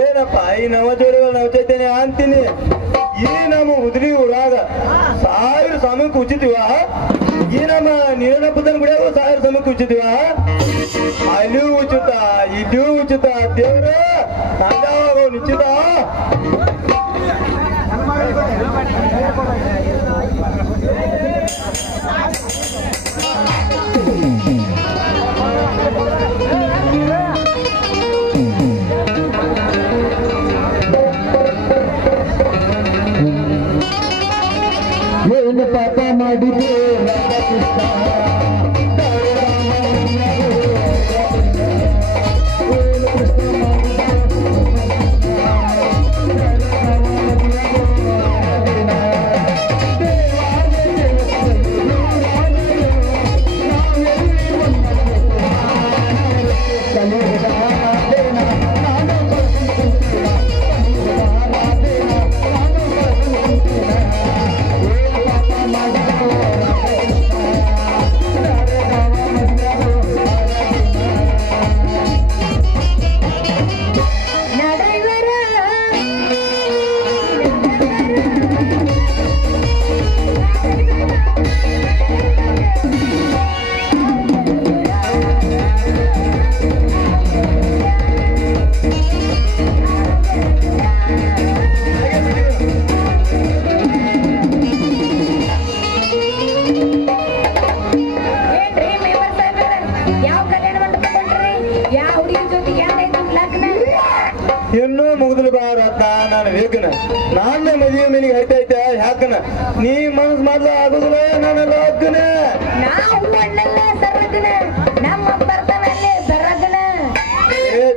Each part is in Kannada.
ಏನಪ್ಪ ಈ ನವ ಜೋಡಿಗಳು ನವಚೈತನ್ಯ ಅಂತೀನಿ. ಈ ನಮ್ಮ ಉದ್ರಿ ಊರಾಗ 1000 ಸಮಯಕ್ಕೆ ಉಚಿತಿವ. ಈ ನಮ್ಮ ನೀರಿನ ಪುತ್ತನ ಗುಡಿಯಾಗ 1000 ಸಮಯಕ್ಕೆ ಉಚಿತಿವ. ಅಲ್ಲಿಯೂ ಉಚಿತ, ಇಲ್ಲಿಯೂ ಉಚಿತ. ದೇವ್ರ ನಾಗಾವಾಗ ನಿಶ್ಚಿತ. ಏನು ಪಾಪ ಮಾಡಿದೆ ಇನ್ನೂ ಮುಗಿದ್ರು ಬಾರತ್ತ. ನಾನು ಬೇಕನ ನನ್ನ ಮದುವೆ ಮನೆಗೆ ಐತೈತೆ ಯಾಕನ ನೀ ಮನಸ್ ಮಾಡ್ಲ ಆಗುದಿಲ್ಲ. ನಾನೆಲ್ಲ ಹಾಕನ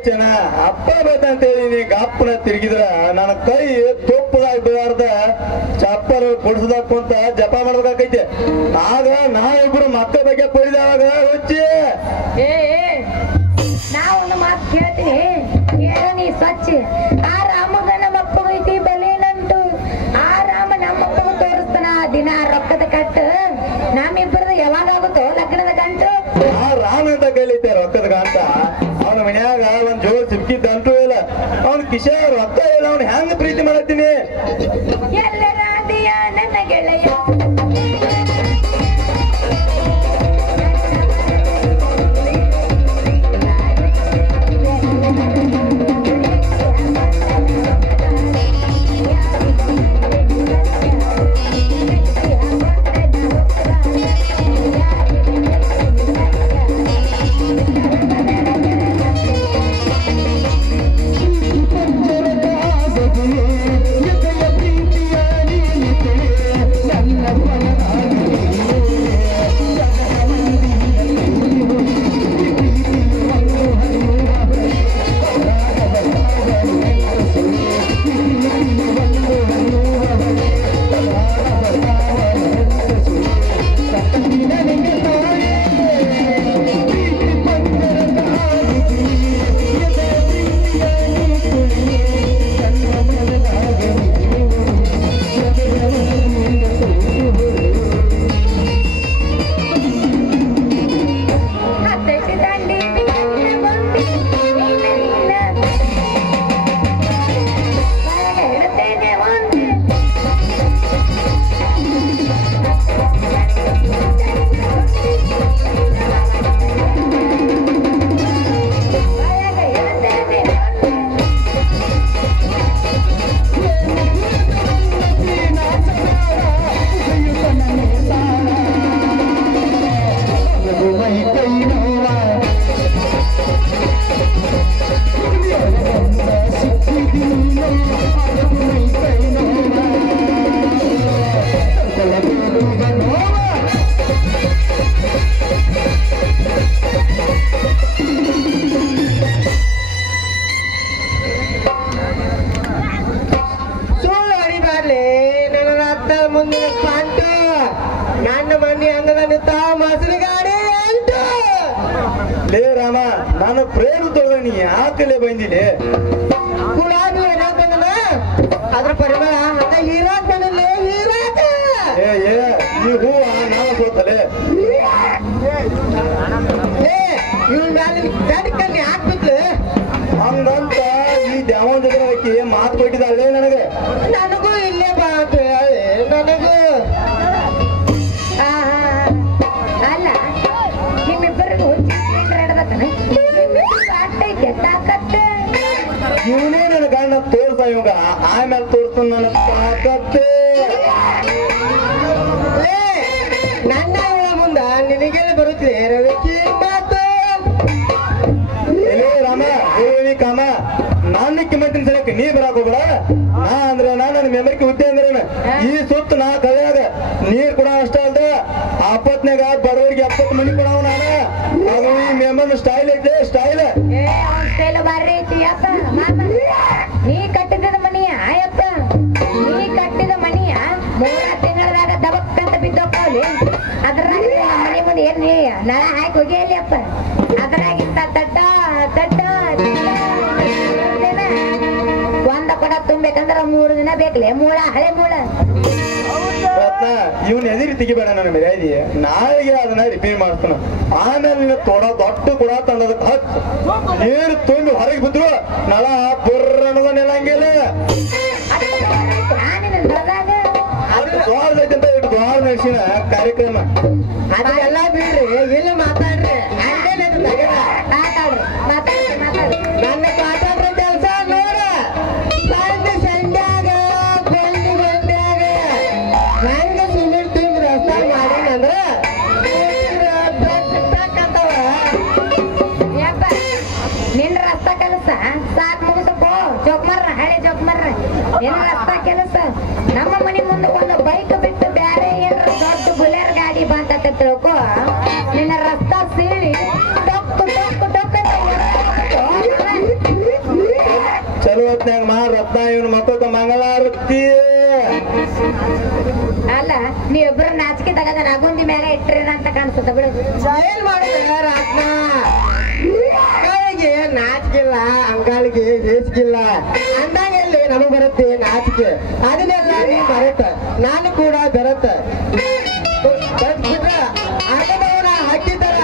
ಚೆನ್ನ ಅಪ್ಪ ಬೇಕಂತೇಳಿ ನೀ ಗಪ್ಪನ ತಿರುಗಿದ್ರ ನನ್ನ ಕೈ ತೊಪ್ಪದಾಗಿ ಬಿಡಾರ್ದ ಚಪ್ಪಲ್ ಕೊಡ್ಸದಾಕಂತ ಜಪ ಮಾಡ್ಬೇಕಾಕೈತೆ. ಆಗ ನಾವಿಬ್ರು ಮಕ್ಕಳ ಬಗ್ಗೆ ಪಡಿದಾಗ ಹುಚ್ಚಿ ನಾ ಒಂದು ಮಾತು ಕೇಳ್ತೀನಿ, ಹೇಳೋ ನೀ ಸ್ವಚ್ಛ. ಆ ರಾಮಗ ನಮ್ಮ ಅಪ್ಪಗ ಐತಿ ಬಲೇನಂಟು. ಆ ರಾಮ ನಮ್ಮ ಅಪ್ಪಗ ತೋರಿಸ್ತಾನ ದಿನ ರೊಕ್ಕದ ಕಟ್ಟು. ನಮ್ಮಿಬ್ಬರದು ಯಾವಾಗ ಆಗುತ್ತೋ ಲಗ್ನದ ಗಂಟು. ಆ ರಾಮ ಅಂತ ಕೈಲೈತೆ ರೊಕ್ಕದ ಗಂಟ. ಅವನ ಮನ್ಯಾಗ ಒಂದ್ ಜೋಳ ಸಿಕ್ಕಿದ್ದಂಟು ಇಲ್ಲ. ಅವನ್ ಕಿಶ ರೊಕ್ಕ ಇಲ್ಲ. ಅವ್ನ ಹೆಂಗ ಪ್ರೀತಿ ಮಾಡತ್ತೀನಿ. ಎಲ್ಲರ ಆದಿಯ ನನ್ನ ಗೆಳೆಯ ಲೇ ರಾಮ, ನಾನು ಪ್ರೇಮ ತಗೊಂಡಿ ಯಾಕಲೆ ಬಂದಿದೆ. ಗುಲಾಬಿ ಅದ್ರ ಪರಿಮಳ ಹೀರಾಕ್ ಬಂದಲೇ ಹೀರಾಕ. ಈ ಹೂವ ನಾವು ಸೋತಲೆ ಯಾವನ್ ಜೊತೆ ಆಕಿ ಮಾತು ಕೊಟ್ಟಿದ್ದಾಳೆ ನನಗೆ. ನನಗೂ ಇಲ್ಲೇ ಬಾ ಅಂತ ಹೇಳಿ ನನಗೂ ಅಲ್ಲ ನಿಮ್ಮಿಬ್ಬರಿಗೂ ತಾಕತ್ತೆ ಇವನೇ ನನ್ನ ಗಂಡ ತೋರ್ಸ ಇವಾಗ ಆಮೇಲೆ ತೋರ್ಸ ನನ್ನ ತಾಕತ್ತೆ. ನನ್ನ ಮುಂದ ನಿನಗೆಲ್ಲ ಬರುತ್ತಿದೆ ರವಿಕಿ ಮಾತು. ಎಲೇ ರಾಮ ಹೇಳಿ ಕಾಮ ನನ್ನ ಕಿಮ್ಮತ್ತಿನ ಸಲಕ್ಕೆ ನೀ ಬರಾಕ್ ಹೋಗ್ಬೇಡ. ನಾ ಅಂದ್ರೆ ನನ್ನ ಮೆಮರಿಗೆ ಹುದ್ದೆ ಅಂದ್ರೆ ಈ ಸುತ್ತ ನಾ ಕಳೆಯಾಗ ನೀರ್ ಕೊಡ ಅಷ್ಟ ಅಲ್ದ ಆಪತ್ನಾಗ ಬಡವರಿಗೆ 70 ಮನಿ ಕೊಡವ ನಾನ. ಅದು ಈ ಮೆಂಬರ್ ಸ್ಟೈಲ್ ಐತೆ ಸ್ಟೈಲ್. ಬಾರಿ ಐತಿ ಅಪ್ಪ ಮಾಮ. ನೀ ಕಟ್ಟಿದ ಮನಿಯ ಅಯ್ಯಪ್ಪ ನೀ ಕಟ್ಟಿದ ಮನಿಯ 3 ತಿಂಗಳದಾಗ ದಬಕ್ಕಂತ ಬಿದ್ದೋಗ್ತಾವಲಿ. ಅದ್ರಾಗ ಮನೆ ಮುಂದೆ ಏನ್ ನೀ ನಳ ಹಾಕಿ ಹೋಗಿಯಲ್ಲಿ ಅಪ್ಪ. ಅದ್ರಾಗಿಂತ ತಟ್ಟ ತಟ್ಟ ಒಂದ ಕೊಡ ತುಂಬೇಕಂದ್ರ 3 ದಿನ ಬೇಕಲೆ. ಮೂಳ ಹಳೆ ಮೂಳ ರತ್ನ ಇವನ್ ಎದಿರಿ ತೆಗಿಬೇಡ ನನ್ನ ಮರ್ಯಾದಿ. ನಾಳೆಗೆ ಅದನ್ನ ರಿಪೇರ್ ಮಾಡ್ತಾನ. ಆಮೇಲೆ ನೀನು ದೊಡ್ಡ ಕೊಡ ತಂದದಕ್ಕೆ ಹತ್ತು ನೀರು ತುಂಬಿ ಹೊರಗೆ ಬಿದ್ರು ನಳ ಬುರ್ರ ಅನ್ನೋದ ನೆಲಂಗಿಲ್ಲ. ದ್ವಾರದೈತೆ ಅಂತ ಇಟ್ಟು ದ್ವಾರ ನಡೆಸಿನ ಕಾರ್ಯಕ್ರಮ. ಅದೆಲ್ಲ ಬಿಡ್ರಿ ಇಲ್ಲ ಮಾತಾಡ್ರಿ. ನನ್ನ ಮಾತಾಡ್ರ ಕೆಲಸ ನೋಡ. ಸಂಡ್ಯಾಗ ಬಂಡಿ ಬಂಡ್ಯಾಗ ಹಂಗ ಸಿಮೆಂಟ್ ತುಂಬಿ ರಸ್ತ ಮಾಡಿನಂದ್ರ ನಿನ್ ರಸ್ತ ಕೆಲಸ ಸಾಕ್ ಮುಗಿಸಪ್ಪೋ. ಜೋಕ್ಮರ್ರ ಹಳೆ ಜೋಕ್ಮರ್ರ ನಿನ್ ರಸ್ತ ಕೆಲಸ. ನಮ್ಮ ಮನೆ ಮುಂದೆ ಒಂದು ಬೈಕ್ ಬಿಟ್ಟು ಬ್ಯಾರೆ ಏನಾರ ದೊಡ್ಡ ಬುಲೆರ್ ಗಾಡಿ ಬಂತ ತಿಳ್ಕೊ ನಿನ್ನ ರಸ್ತ ಸೀಳಿ ಟೊಕ್ಕು ಟೊಕ್ಕು ಟೊಕ್ಕು ಚಲೋ ಹೊತ್ನ್ಯಾಗ ಮಾ ರತ್ನ ಇವನ್ ಮಕ್ಕಳ ಮಂಗಳಾರತಿ. ಅಲ್ಲ ನೀವಿಬ್ರು ನಾಚಿಕೆ ತಗದ ನಗುಂದಿ ಮ್ಯಾಗ ಇಟ್ಟಿರ ಅಂತ ಕಾಣಿಸುತ್ತ ಬಿಡು. ಏನ್ ಮಾಡುದ ರತ್ನ ಕೈಗೆ ನಾಚಿಕಿಲ್ಲ ಅಂಗಾಳಿಗೆ ಬೇಸಿಗಿಲ್ಲ ಅಂದಂಗೆಲ್ಲಿ ನಮಗ್ ಬರುತ್ತೆ ನಾಚಿಕೆ. ಅದನ್ನೆಲ್ಲ ನೀ ಬರುತ್ತ ನಾನು ಕೂಡ ಬರುತ್ತ ಆಗದವನ ಹಾಕಿದ್ದಾರ.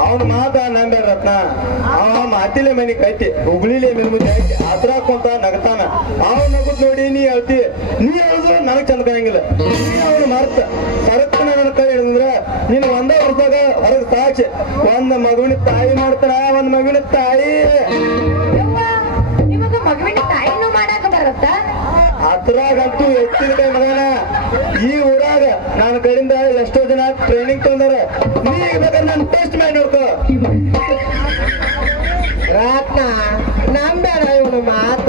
ಅವನ ಮಾತ ನಂಬೇಡ ರತ್ನ. ಅವ ಮಾತಿಲೆ ಮನಿ ಕಟ್ಟಿ ಹುಬ್ಳಿಲೆ ಮೆಲ್ಮುದ್ದೆ ಹಾಕಿ ಅದ್ರಾಕೊಂತ ನಗತಾನ. ಅವ್ ನಗುದ್ ನೋಡಿ ನೀ ಹೇಳ್ತಿ. ನೀ ಹೇಳುದು ನನಗ್ ಚಂದ ಕಾಣಂಗಿಲ್ಲ. ನೀ ಅವ್ನು ಮರ್ತ ಸರಕ್ನ ನನ್ನ ಕೈ ಹಿಡಿದ್ರ ನೀನ್ ಒಂದೇ ವರ್ಷದಾಗ ಹೊರಗೆ ಸಾಕ್ಷಿ. ಒಂದ್ ಮಗುವಿನ ತಾಯಿ ಮಾಡ್ತಾನ. ಒಂದ್ ಮಗುವಿನ ತಾಯಿ ನಿಮಗ ಮಗುವಿನ ತಾಯಿನೂ ಮಾಡಾಕ ಬರುತ್ತ. ಅದ್ರಾಗಂತೂ ಹೆಚ್ಚಿನ ಕೈ ಮಗನ. ಈ ಊರಾಗ ನನ್ನ ಕಡೆಯಿಂದ ಎಷ್ಟೋ ಜನ ಟ್ರೈನಿಂಗ್ ತೊಂದಾರ. ನೀ ಬೇಕಾದ್ರೆ ನಾನು ಟೆಸ್ಟ್ ಮಾಡಿ ನೋಡ್ಕೋ. ರತ್ನ ನಂಬೇಡ ಇವನು ಮಾತ.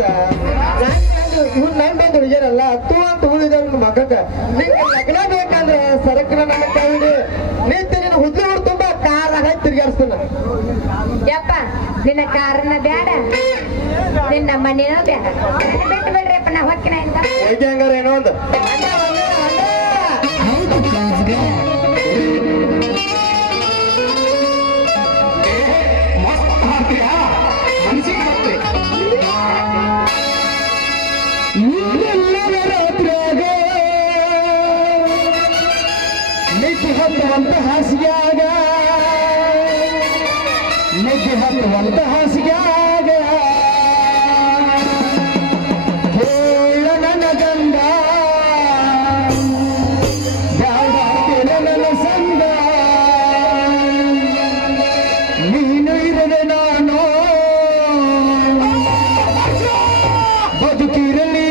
ಇವ್ನು ನಂಬೇಂದು ಹುಡುಗಿಯರಲ್ಲ ತೂ ಅಂತ ಉಳಿದ ಮಗಕ್ಕ ನಿಂಗೆ ಲಗ್ನ ಬೇಕಂದ್ರೆ ಸರಕನ ನನ್ನ ಕೈಡಿ ನಿಂತು ನಿನ್ನ ಹುದ್ದೆ ಹುಡ್ ತುಂಬಾ ಕಾರ್ ಹಾಕಿ ತಿರ್ಗಾಡ್ಸ್ತಾನ. ಯಪ್ಪ ನಿನ್ನ ಕಾರಣ ಬೇಡ ನಿನ್ನ ಮನೆನೂ ಬೇಡ. ಬಿಟ್ಟು ಬಿಡ್ರಿಯಪ್ಪ ನಾ ಹೊಕ್ಕಿನ ಇಂದ ಹೋಗಿ ಹಂಗಾರ ಏನೋ ಒಂದು ಹತ್ತುವಂತ ಹಾಸಿಗೆಯಾಗ ನಿದ್ದೆ ಹತ್ತುವಂತ ಹಾಸಿಗೆಯಾಗ ಹೇಳ ನನ್ನ ಗಂಡ ಬ್ಯಾಡ ನನ್ನ ಸಂಗ ನೀನು ಇರದೆ ನಾನು ಬದುಕಿರಲಿ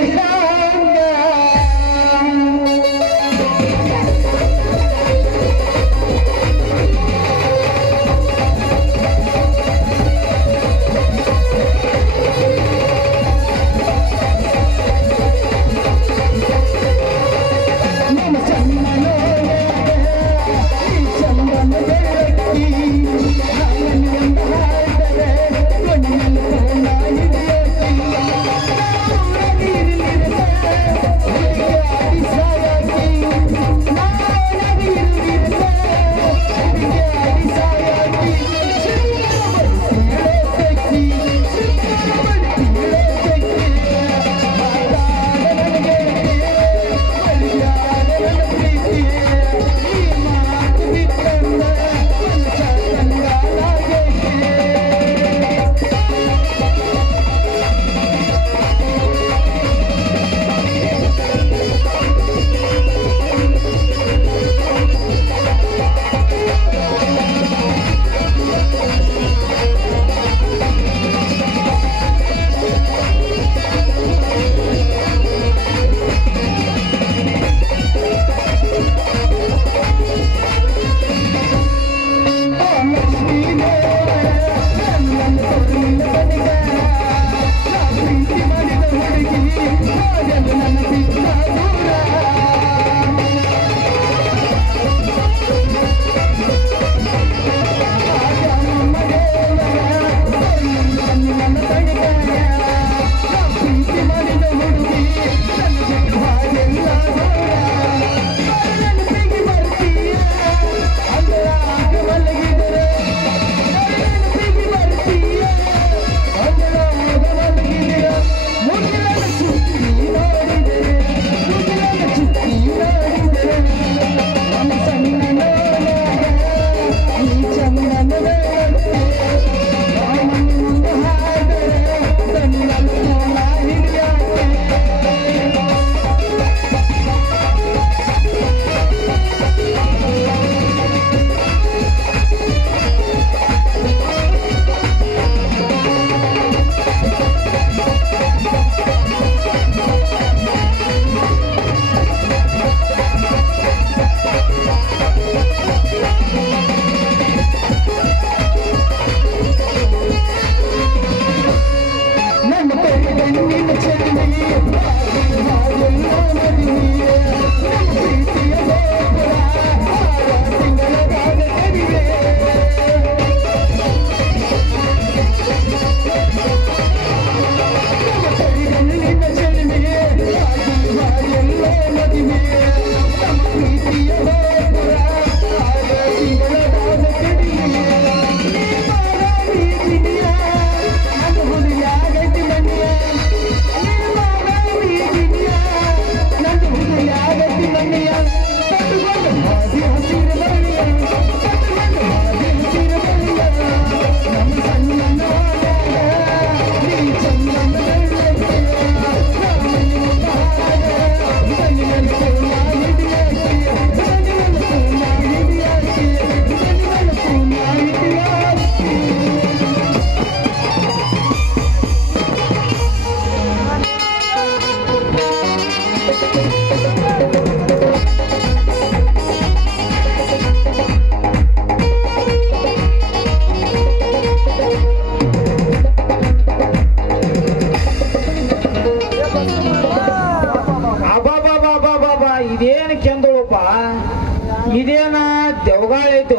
ಬಿರುಗಾಳಿ ಐತು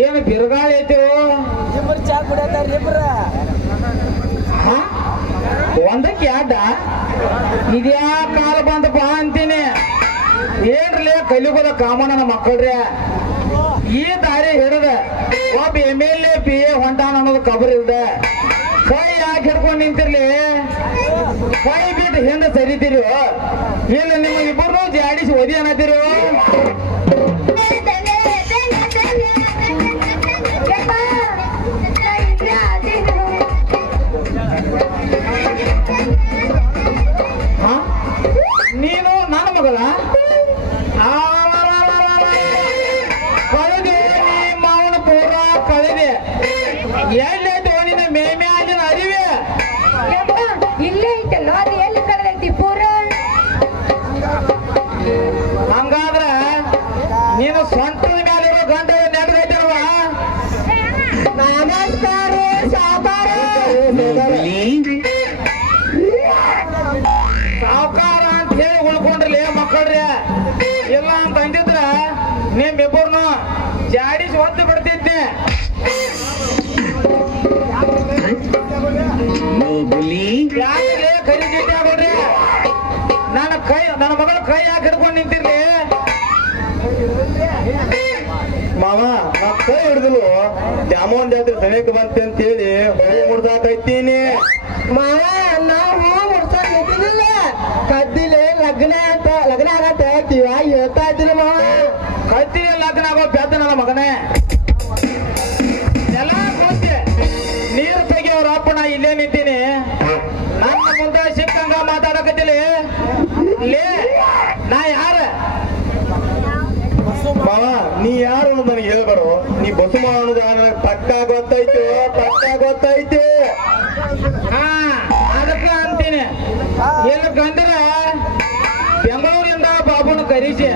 ಏನು ಬಿರುಗಾಳಿ ಐತು ಚಾ ಕುಡಿಯತ್ತಾರ ಒಂದಕ್ಕೆ ಅಡ್ಡ ಇದ್ಯಾ ಕಾಲ ಬಂದಪ್ಪ ಅಂತೀನಿ ಏನ್ರಲೇ ಕಲಿಗೋದ ಕಾಮಣ್ಣನ ಮಕ್ಕಳ್ರೆ ಈ ದಾರಿ ಹಿಡಿದ ಒಬ್ಬ MLA PA ಹೊಂಟಾನ ಅನ್ನೋದು ಕಬರ್ ಇಲ್ದ ಕೈ ಯಾಕೆ ಹಿಡ್ಕೊಂಡು ನಿಂತಿರ್ಲಿ ಕೈ ಬಿಟ್ಟು ಹಿಂದೆ ಸರಿತೀರಿ ಇಲ್ಲ ನಿಮ್ಮ ಇಬ್ಬರು ಜಾಡಿಸಿ ಒದಿ ಅನ್ನತ್ತೀರಿ ನೀನು ನನ್ನ ಮಗಳ ಕಳೆದೆ ನಿಮ್ಮ ಅವನ ಪೂರ ಕಳೆದೆ ಎಲ್ಲೈತೆ ನಿನ್ನ ಮೇಮೆ ಅಂದಿನ ಅರಿವೆ ಇಲ್ಲೇ ಐತಲ್ಲ ಅದು ಎಲ್ಲಿ ಕಳೆದೈತಿ ಪೂರ ಹಂಗಾದ್ರ ನೀನು ಸ್ವಂತದ ಮೇಲಿರೋ ಗಂಡ ನೆನಗೈತಲ್ವ ನಮಸ್ಕಾರ ಸಾವುಕಾರ ಸಾವುಕಾರ ಅಂತ ಹೇಳಿ ಉಳ್ಕೊಂಡ್ರಲಿ ಮಕ್ಕಳ್ರಿ ಇಲ್ಲ ಅಂತ ಅಂದಿದ್ರ ನಿಮ್ಮಿಬ್ಬರನ್ನು ಜಾಡಿಸಿ ಒದ್ದು ಬಿಡ್ತಿದ್ದೆ ಯಾಕೆ ಕೈ ಜಿಡ್ಡಿ ಆಗ್ಬಿಡ್ರಿ ನನ್ನ ಮಗಳ ಕೈ ಯಾಕೆ ಹಿಡ್ಕೊಂಡು ನಿಂತಿರ್ಲಿ ಮಾವ ನಾ ಕೈ ಹಿಡಿದ್ರು ದ್ಯಾಮೋನ್ ಜಾತ್ರೆ ಸಮಯಕ್ಕೆ ಬಂತೆ ಅಂತ ಹೇಳಿ ಹೂ ಮುಡ್ದಾಕೈತೀನಿ ಮಾವ ನಾವು ಮುಡ್ಸಕ್ ನಿಂತಿದ್ದಿಲ್ಲ ಕದ್ದಿಲೆ ಲಗ್ನ ಆಗತ್ತ ಹೇಳ್ತೀವ ಹೇಳ್ತಾ ಇದ್ದೀರಿ ಮಾವ ಕತ್ತಿ ಲಗ್ನ ಆಗೋ ಪೆದ್ದ ನನ್ನ ಮಗನೇ ಎಲ್ಲ ಕೂತೆ ನೀರು ತೆಗಿಯೋರ ಅಪ್ಪ ನಾ ಇಲ್ಲೇ ನಿಂತೀನಿ ನನ್ನ ಮುಂದೆ ಸಿಕ್ಕಂಗ ಮಾತಾಡಕತ್ತಿಲಿ ಲೇ ನಾ ಯಾರ ಮಾವ ನೀ ಯಾರು ಅನ್ನೋದು ನನಗೆ ಹೇಳ್ಬಾರು ನೀ ಬಸುಮ ಅನ್ನೋದು ನನಗೆ ಪಕ್ಕ ಗೊತ್ತೈತೆ ಹಾ ಅದಕ್ಕ ಅಂತೀನಿ ಎಲ್ಲಿಗಂದ್ರ ಬೆಂಗಳೂರಿಂದ ಬಾಬುನ ಕರೀಸಿ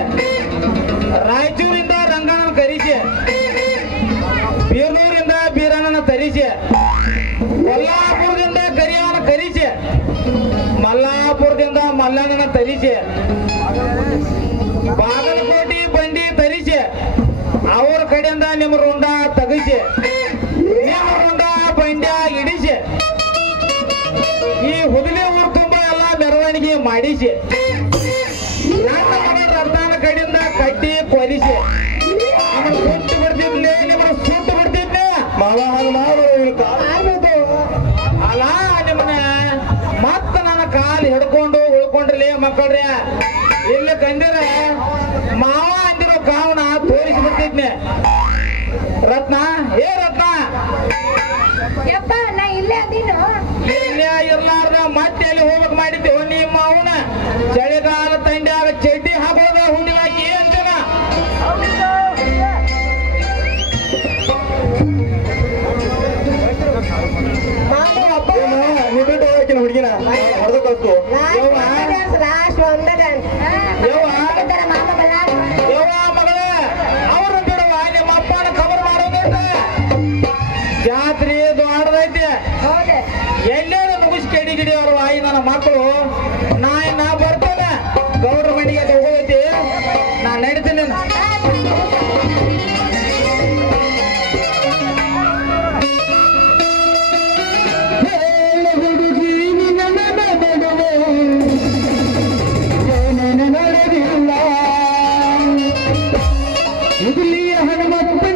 ರಾಯಚೂರಿಂದ ರಂಗಣ್ಣನ ಕರೀಸಿ ಬೀರ್ನೂರಿಂದ ಬೀರಣ್ಣನ ತರಿಸಿ ಕೊಲ್ಲಾಪುರದಿಂದ ಕರಿಯವನ ಕರೀಸಿ ಮಲ್ಲಾಪುರದಿಂದ ಮಲ್ಲಣ್ಣನ ತರಿಸಿ ಬಾಗಲಕೋಟೆ ಬಂಡಿ ತರಿಸಿ ಅವ್ರ ಕಡೆಯಿಂದ ನಿಮ್ಮ ರುಂಡ ತೆಗಿಸಿ ನಿಮ್ಮ ರುಂಡ ಬಂಡ್ಯ ಇಡಿಸಿ ಈ ಹುದುಲಿ ಊರು ತುಂಬಾ ಎಲ್ಲ ಮೆರವಣಿಗೆ ಮಾಡಿಸಿ ನನ್ನ ಮಗಳ ರತ್ನಾನ ಕಡೆಯಿಂದ ಕಟ್ಟಿ ಕೊಲಿಸಿ ನಿಮ್ಮನ್ನ ಸುಟ್ಟು ಬಿಡ್ತಿದ್ಲೆ ನಿಮ್ಮನ್ನ ಸುಟ್ಟು ಬಿಡ್ತಿದ್ದೆ ಮಾವ ಹಂಗ ಮಾಡೋದು ಅಲ್ಲ ನಿಮ್ಮನ್ನ ಮತ್ತ ನನ್ನ ಕಾಲು ಹಿಡ್ಕೊಂಡು ಉಳ್ಕೊಂಡ್ರಲಿ ಮಕ್ಕಳ್ರಿ ಇಲ್ಲಿ ಕಂದಿರ ಮಾವ ಅಂದಿರೋ ಕಾವನ ತೋರಿಸಿ ಬಿಡ್ತಿದ್ನೆ ರತ್ನ ಏ ರತ್ನ ಯಪ್ಪ ನಾ ಇಲ್ಲೇ ಅದೀನು ಇಲ್ಲೇ ಇರ್ಲಾರ್ದ ಮತ್ತೆ ಎಲ್ಲಿ ಹೋಗ್ಬೇಕು ಮಾಡಿದ್ದೇವೆ ನಿಮ್ಮ ಅವನ ಚಳಿಗಾಲ ತಂಡ್ಯಾಗ ಚಡ್ಡಿ ಹಾಕೋದ ಹುಡಿ ಹಾಕಿ ಅಂತೇನ ನೀ ಬಿಟ್ಟು ಹೋಗಿನ ಹುಡುಗಿನ ಹೊಡೆದು ಕಲ್ತು ಲಾಸ್ಟ್ ಒಂದ ಮಾಮ ಬಲ್ಲಾರ ಯವ್ವ ಮಗಳೇ ಅವ್ರ ಬಿಡುವ ನಿಮ್ಮ ಅಪ್ಪನ ಖಬರ್ ಮಾಡೋದೈತೆ ಜಾತ್ರೆ ದೊಡ್ಡದೈತಿ ಹೌದ ಎಲ್ಲೇನು ಮುಗಿಸ್ ಕೆಡಿ ಗಿಡಿ ಅವ್ರ ವಾಯಿ ನನ್ನ ಮಕ್ಕಳು ನಾ ಬರ್ತೇನೆ ಗೌಡ್ರ ಮನೆಗೆ ಹೋಗೈತಿ ನಾ ನಡೀತೀನಿ ನಡೆದಿಲ್ಲ ಇದುಲಿಯ ಹನುಮಂತ